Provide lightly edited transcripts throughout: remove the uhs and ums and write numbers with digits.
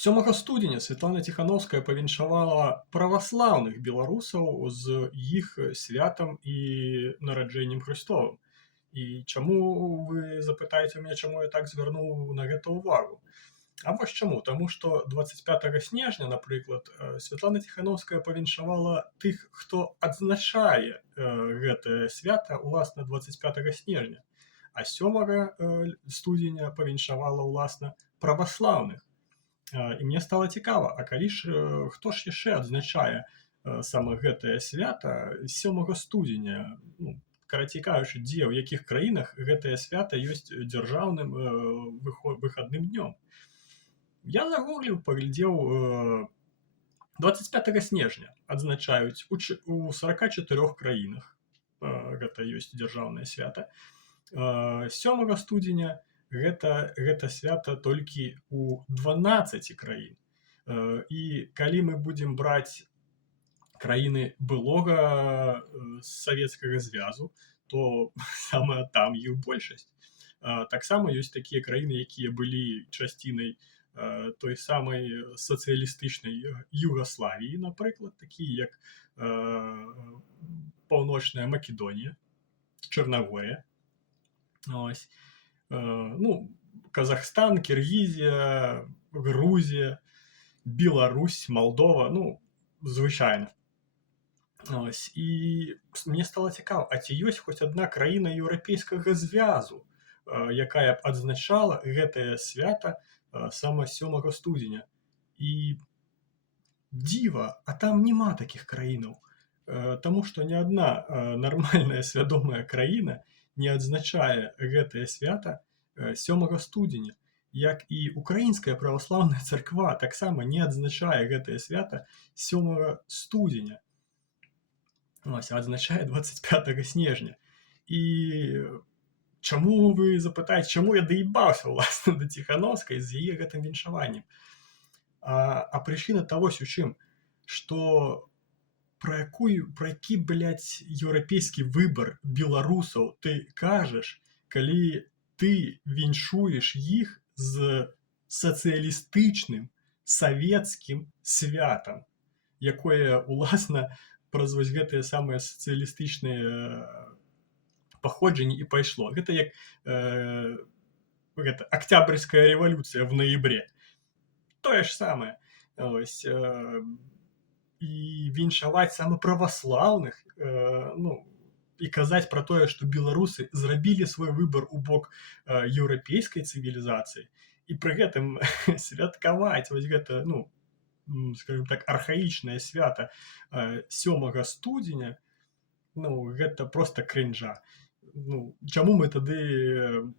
7 студзеня Святлана Ціханаўская павіншавала праваслаўных беларусаў з іх святам і нараджэннем Хрыстовым. І чаму, вы запытаеце ў мяне, чаму я так звярнуў на гэта ўвагу? А вось чаму, таму што 25 снежня, напрыклад, Святлана Ціханаўская павіншавала тых, хто адзначае гэтае свята ўласна 25 снежня, а 7 студзеня павіншавала ўласна праваслаўных. І мне стала цікава, а калі ж хто ж яшчэ адзначае саме гэтае свята 7 студзеня? Ну, карацей кажучы, дзе, ў якіх краінах гэтае свята ёсць дзяржаўным выхадным днём. Я загугліў, паглядзеў, 25 снежня адзначаюць у 44 краінах. Гэта ёсць дзяржаўнае свята. 7 студзеня гэта свята толькі ў 12 краін. І калі мы будзем браць краіны былога Савецкага Звязу, то саме там іх большасць. Таксама ёсць такія краіны, якія былі часцінай той самай сацыялістычнай Югаславіі, напрыклад, такія як Паўночная Македонія, Чарнагорія. Ось. Ну, Казахстан, Кіргізія, Грузія, Беларусь, Малдова, ну, звычайна. Ось. І мне стала цікава, а ці ёсць хоць адна краіна Еўрапейскага Звязу, якая б адзначала гэтае свята саме 7 студзеня. І дзіва, а там няма такіх краінаў, таму што ні адна нармальная свядомая краіна не адзначае гэтае свята 7 студзеня, як і украінская праваслаўная царква таксама не адзначае гэтае свята 7 студзеня. Ось, адзначае 25 снежня. І чаму, вы запытаеце, чаму я даебаўся, уласна, да Ціханаўскай з яе гэтым віншаваннем? А прычына та вось у чым, што про які, блядь, еўрапейскі выбар беларусаў ты кажаш, калі ты віншуеш іх з сацыялістычным савецкім святам, якое, уласна, праз вось гэтыя самыя сацыялістычныя паходжанні і пайшло. Гэта як Октябрьская рэвалюцыя в ноябре. Тое ж самае. Ось. І віншаваць саме праваслаўных, ну, і казаць пра тое, што беларусы зрабілі свой выбар у бок еўрапейскай цывілізацыі, і пры гэтым святкаваць вось гэта, ну, скажем так, архаічнае свята 7 студзеня, ну, гэта проста крынжа. Ну, чаму мы тады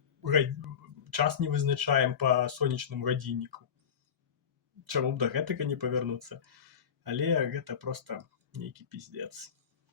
час не вызначаем па сонечным гадзінніку? Чаму б да гэтага не павярнуцца? Але гэта проста нейкі пиздец.